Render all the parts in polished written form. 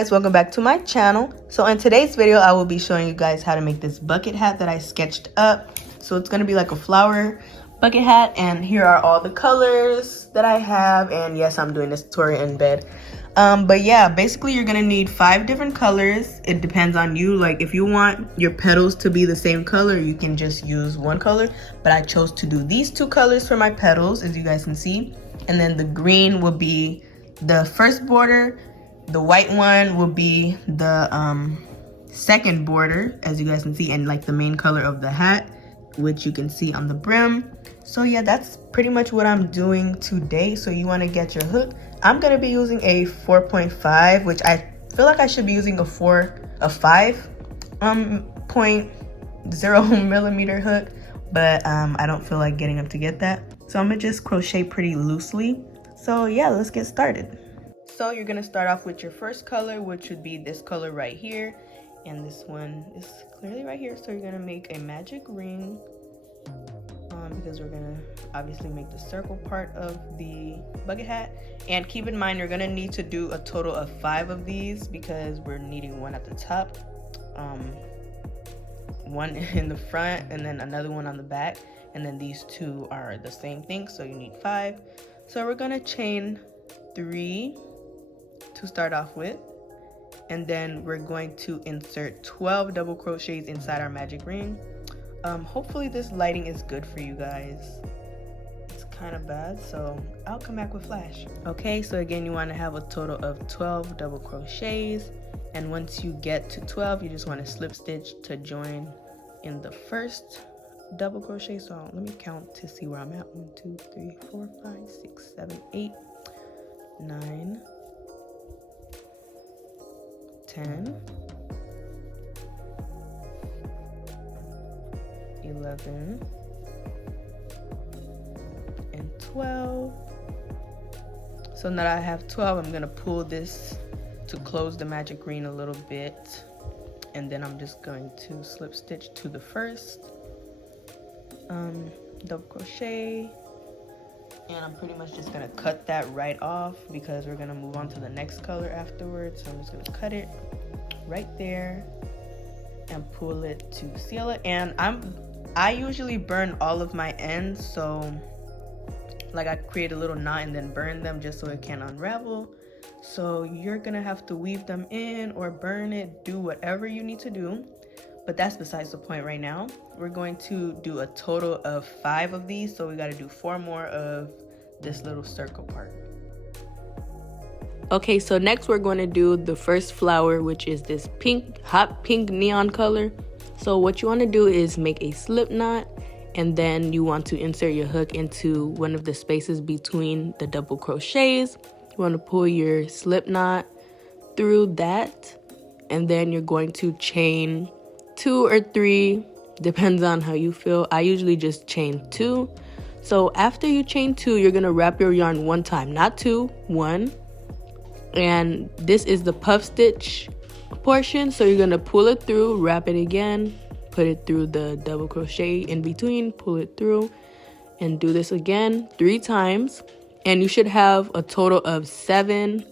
guys, welcome back to my channel. So in today's video I will be showing you guys how to make this bucket hat that I sketched up. So it's going to be like a flower bucket hat, and here are all the colors that I have. And yes, I'm doing this tutorial in bed. But yeah, basically you're gonna need 5 different colors. It depends on you. Like if you want your petals to be the same color, you can just use one color, but I chose to do these 2 colors for my petals, as you guys can see. And then the green will be the first border, the white one will be the second border, as you guys can see, and like the main color of the hat, which you can see on the brim. So yeah, that's pretty much what I'm doing today. So you want to get your hook. I'm gonna be using a 4.5, which I feel like I should be using a 5.0 millimeter hook, but I don't feel like getting up to get that. So I'm gonna just crochet pretty loosely. So yeah, let's get started. So you're gonna start off with your first color, which would be this color right here, and this one is clearly right here. So you're gonna make a magic ring, because we're gonna obviously make the circle part of the bucket hat. And keep in mind, you're gonna need to do a total of 5 of these because we're needing one at the top, one in the front, and then another one on the back, and then these 2 are the same thing, so you need 5. So we're gonna chain 3 to start off with, and then we're going to insert 12 double crochets inside our magic ring. Hopefully this lighting is good for you guys. It's kind of bad, so I'll come back with flash. Okay, so again, you want to have a total of 12 double crochets, and once you get to 12, you just want to slip stitch to join in the first double crochet. So let me count to see where I'm at. 1 2 3 4 5 6 7 8 9 10 11 and 12. So now that I have 12, I'm gonna pull this to close the magic ring a little bit, and then I'm just going to slip stitch to the first double crochet, and I'm pretty much just gonna cut that right off because we're gonna move on to the next color afterwards. So I'm just gonna cut it right there and pull it to seal it. And I usually burn all of my ends, so like I create a little knot and then burn them just so it can unravel. So you're gonna have to weave them in or burn it, do whatever you need to do, but that's besides the point right now. We're going to do a total of 5 of these, so we got to do 4 more of this little circle part. Okay, so next we're going to do the first flower, which is this pink, hot pink neon color. So what you want to do is make a slip knot, and then you want to insert your hook into one of the spaces between the double crochets. You want to pull your slip knot through that, and then you're going to chain 2 or 3, depends on how you feel. I usually just chain 2. So after you chain 2, you're going to wrap your yarn 1 time, not 2, 1. And this is the puff stitch portion, so you're going to pull it through, wrap it again, put it through the double crochet in between, pull it through, and do this again 3 times. And you should have a total of 7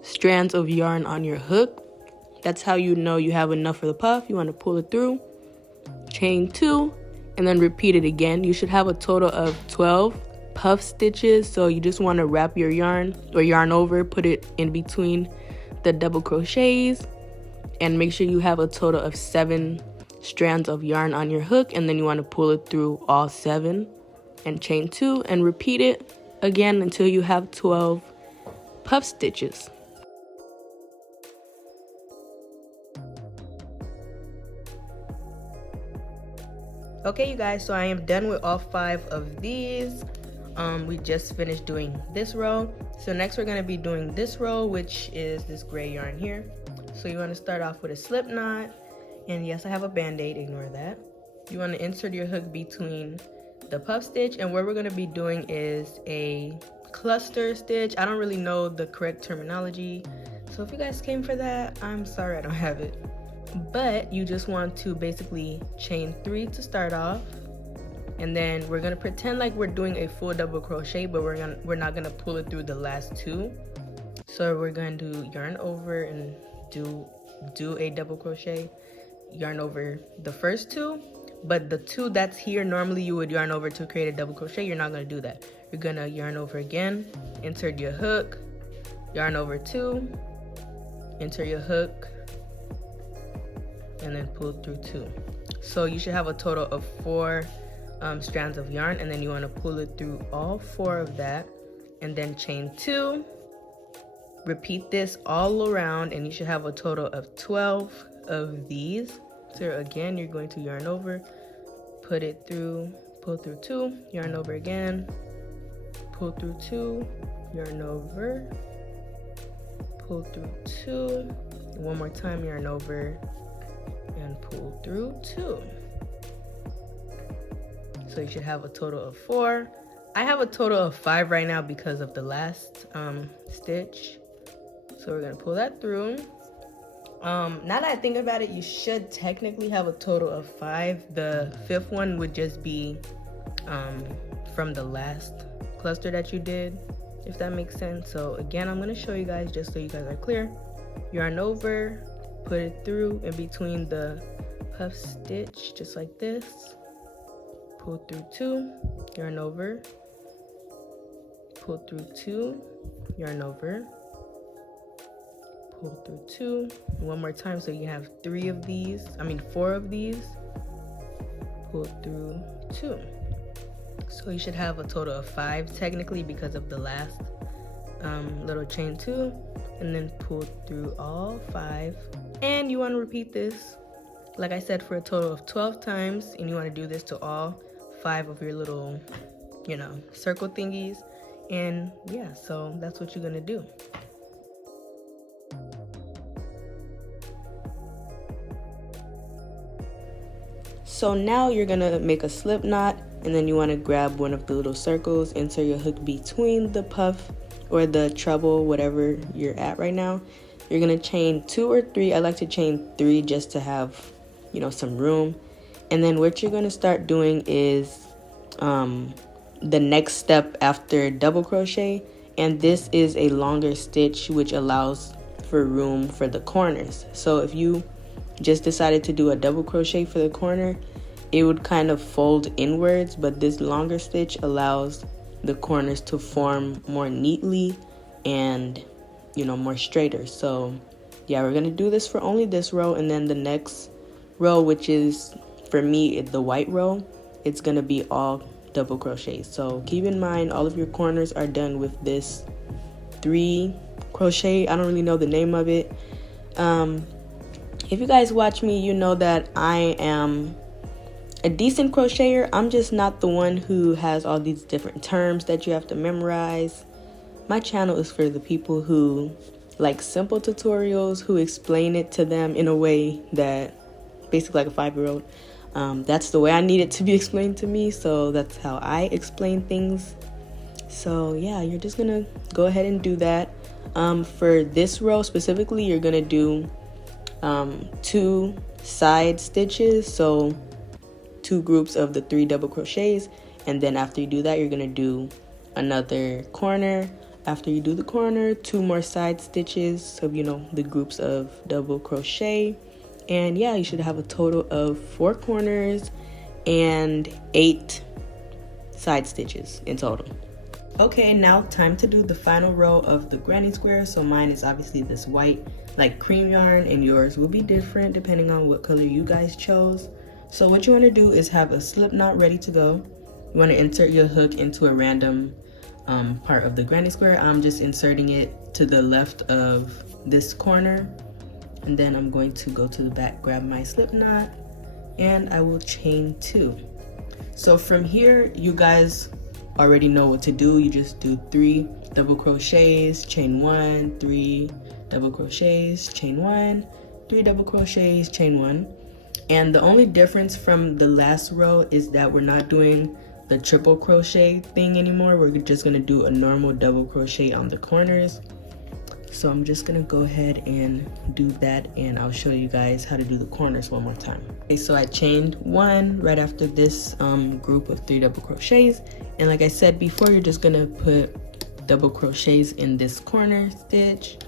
strands of yarn on your hook. That's how you know you have enough for the puff. You want to pull it through, chain 2, and then repeat it again. You should have a total of 12 puff stitches. So you just want to wrap your yarn or yarn over, put it in between the double crochets, and make sure you have a total of 7 strands of yarn on your hook. And then you want to pull it through all 7 and chain 2 and repeat it again until you have 12 puff stitches. Okay, you guys, so I am done with all 5 of these. We just finished doing this row. So next we're going to be doing this row, which is this gray yarn here. So you want to start off with a slip knot, and yes, I have a band-aid, ignore that. You want to insert your hook between the puff stitch, and what we're going to be doing is a cluster stitch. I don't really know the correct terminology, so if you guys came for that, I'm sorry I don't have it. But you just want to basically chain 3 to start off, and then we're gonna pretend like we're doing a full double crochet, but we're not gonna pull it through the last 2. So we're going to yarn over and do a double crochet, yarn over the first two, but the two that's here, normally you would yarn over to create a double crochet. You're not going to do that. You're going to yarn over again, insert your hook, yarn over two, insert your hook, and then pull through two. So you should have a total of 4 strands of yarn, and then you want to pull it through all 4 of that, and then chain 2. Repeat this all around, and you should have a total of 12 of these. So again, you're going to yarn over, put it through, pull through 2, yarn over again, pull through 2, yarn over, pull through 2, one more time, yarn over, and pull through 2. So you should have a total of 4. I have a total of 5 right now because of the last stitch. So we're gonna pull that through. Now that I think about it, you should technically have a total of 5. The 5th one would just be from the last cluster that you did, if that makes sense. So again, I'm gonna show you guys just so you guys are clear. Yarn over, put it through in between the puff stitch, just like this. Pull through 2, yarn over, pull through 2, yarn over, pull through 2, one more time, so you have 4 of these, pull through 2. So you should have a total of 5 technically because of the last little chain 2, and then pull through all 5. And you want to repeat this, like I said, for a total of 12 times, and you want to do this to all 5 of your little, circle thingies. And yeah, so that's what you're gonna do. So now you're gonna make a slip knot, and then you want to grab one of the little circles, insert your hook between the puff or the treble, whatever you're at right now. You're gonna chain 2 or 3. I like to chain 3 just to have, some room. And then what you're gonna start doing is the next step after double crochet, and this is a longer stitch which allows for room for the corners. So if you just decided to do a double crochet for the corner, it would kind of fold inwards, but this longer stitch allows the corners to form more neatly and more straighter. So yeah, we're gonna do this for only this row, and then the next row, which is for me the white row, it's gonna be all double crochets. So keep in mind all of your corners are done with this 3 crochet. I don't really know the name of it. If you guys watch me, you know that I am a decent crocheter. I'm just not the one who has all these different terms that you have to memorize. My channel is for the people who like simple tutorials, who explain it to them in a way that basically like a 5-year-old. That's the way I need it to be explained to me, so that's how I explain things. So yeah, you're just gonna go ahead and do that. For this row specifically, you're gonna do 2 side stitches, so 2 groups of the 3 double crochets, and then after you do that, you're gonna do another corner. After you do the corner, 2 more side stitches of the groups of double crochet. And yeah, you should have a total of 4 corners and 8 side stitches in total. Okay, now time to do the final row of the granny square. So mine is obviously this white like cream yarn, and yours will be different depending on what color you guys chose. So what you want to do is have a slip knot ready to go. You want to insert your hook into a random part of the granny square. I'm just inserting it to the left of this corner, and then I'm going to go to the back, grab my slip knot, and I will chain 2. So from here, you guys already know what to do. You just do 3 double crochets, chain 1, 3 double crochets, chain 1, 3 double crochets, chain 1. And the only difference from the last row is that we're not doing the triple crochet thing anymore. We're just gonna do a normal double crochet on the corners. So I'm just gonna go ahead and do that, and I'll show you guys how to do the corners one more time. Okay, so I chained 1 right after this group of 3 double crochets, and like I said before, you're just gonna put double crochets in this corner stitch.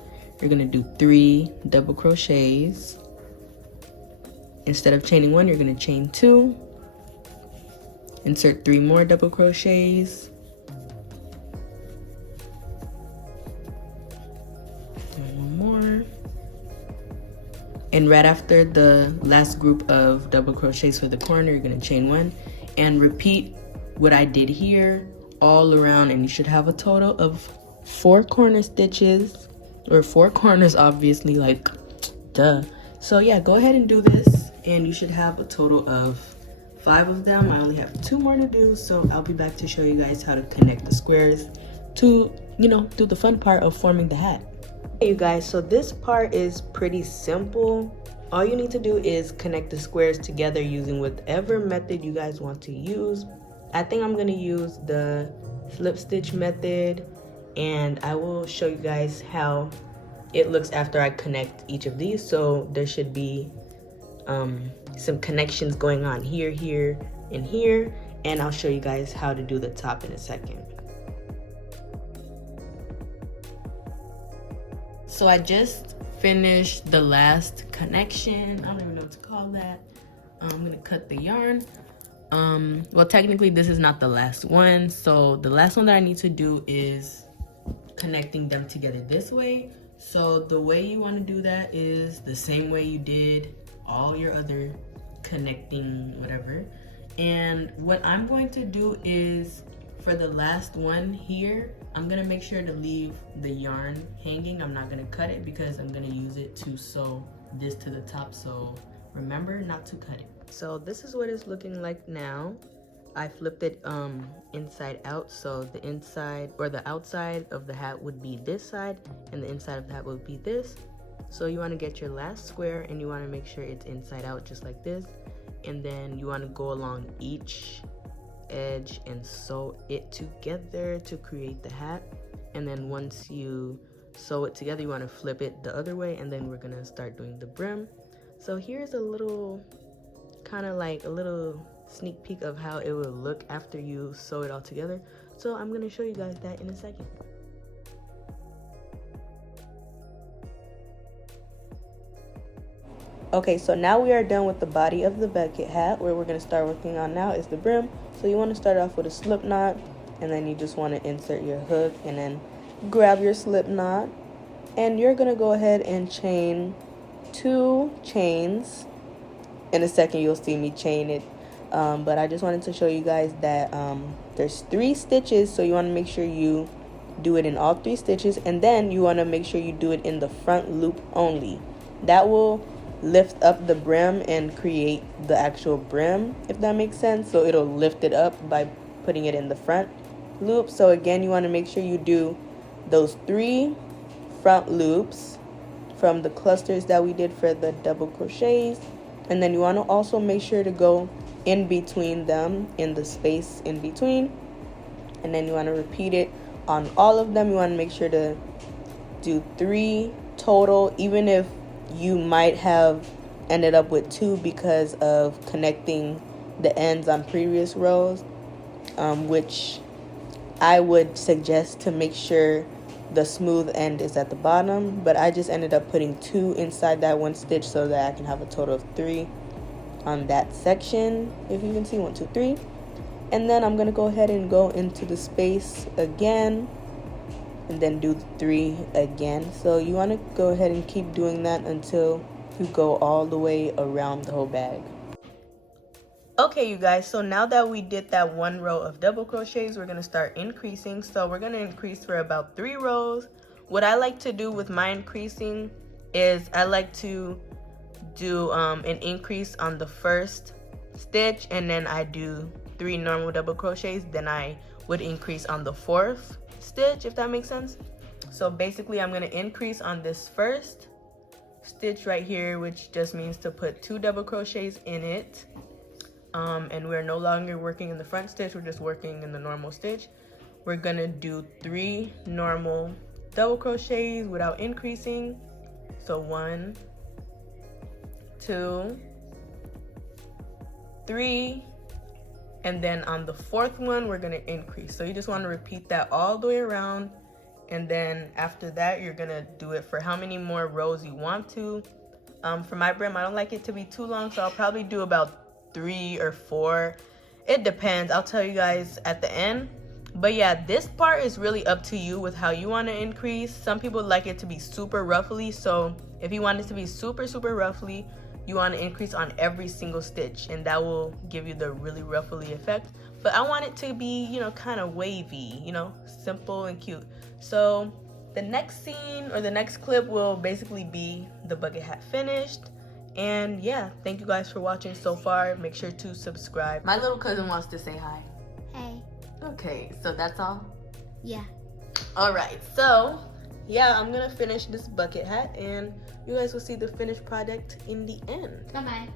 you're gonna do 3 double crochets. Instead of chaining 1, you're gonna chain 2, insert 3 more double crochets, and 1 more. And right after the last group of double crochets for the corner, you're gonna chain 1 and repeat what I did here all around, and you should have a total of 4 corner stitches, or 4 corners, obviously, like duh. So yeah, go ahead and do this, and you should have a total of 5 of them. I only have 2 more to do, so I'll be back to show you guys how to connect the squares to, you know, do the fun part of forming the hat. Hey you guys, so this part is pretty simple. All you need to do is connect the squares together using whatever method you guys want to use. I think I'm gonna use the slip stitch method, and I will show you guys how it looks after I connect each of these. So there should be some connections going on here, here, and here, and I'll show you guys how to do the top in a second. So I just finished the last connection. I don't even know what to call that. I'm gonna cut the yarn. Well, technically this is not the last one. So the last one that I need to do is connecting them together this way. So the way you want to do that is the same way you did all your other connecting whatever. And what I'm going to do is, for the last one here, I'm gonna make sure to leave the yarn hanging. I'm not gonna cut it because I'm gonna use it to sew this to the top. So remember not to cut it. So this is what it's looking like now. I flipped it inside out, so the inside or the outside of the hat would be this side and the inside of the hat would be this. So you want to get your last square and you want to make sure it's inside out just like this, and then you want to go along each edge and sew it together to create the hat. And then once you sew it together, you want to flip it the other way, and then we're gonna start doing the brim. So here's a little kind of like a little sneak peek of how it will look after you sew it all together. So I'm going to show you guys that in a second. Okay, so now we are done with the body of the bucket hat. Where we're going to start working on now is the brim. So you want to start off with a slip knot, and then you just want to insert your hook and then grab your slip knot, and you're going to go ahead and chain 2 chains. In a second you'll see me chain it. But I just wanted to show you guys that there's 3 stitches, so you want to make sure you do it in all 3 stitches, and then you want to make sure you do it in the front loop only. That will lift up the brim and create the actual brim, if that makes sense. So it'll lift it up by putting it in the front loop. So again, you want to make sure you do those 3 front loops from the clusters that we did for the double crochets, and then you want to also make sure to go in between them, in the space in between, and then you want to repeat it on all of them. You want to make sure to do 3 total, even if you might have ended up with 2 because of connecting the ends on previous rows, which I would suggest to make sure the smooth end is at the bottom, but I just ended up putting 2 inside that 1 stitch so that I can have a total of 3 on that section. If you can see, 1, 2, 3. And then I'm going to go ahead and go into the space again and then do 3 again. So you want to go ahead and keep doing that until you go all the way around the whole bag. Okay, you guys, so now that we did that 1 row of double crochets, we're going to start increasing. So we're going to increase for about 3 rows. What I like to do with my increasing is I like to do an increase on the first stitch, and then I do 3 normal double crochets. Then I would increase on the 4th stitch, if that makes sense. So basically I'm going to increase on this first stitch right here, which just means to put 2 double crochets in it. And we're no longer working in the front stitch, we're just working in the normal stitch. We're gonna do 3 normal double crochets without increasing. So 1, 2, 3, and then on the 4th one we're gonna increase. So you just want to repeat that all the way around And then after that, you're gonna do it for how many more rows you want to. For my brim, I don't like it to be too long, so I'll probably do about 3 or 4. It depends. I'll tell you guys at the end. But yeah, this part is really up to you with how you want to increase. Some people like it to be super ruffly, so if you want it to be super ruffly, you want to increase on every single stitch, and that will give you the really ruffly effect. But I want it to be, you know, kind of wavy, you know, simple and cute. So the next scene or the next clip will basically be the bucket hat finished. And yeah, thank you guys for watching so far. Make sure to subscribe. My little cousin wants to say hi. Hey. Okay, so that's all? Yeah. All right, so yeah, I'm gonna finish this bucket hat and you guys will see the finished product in the end. Bye-bye.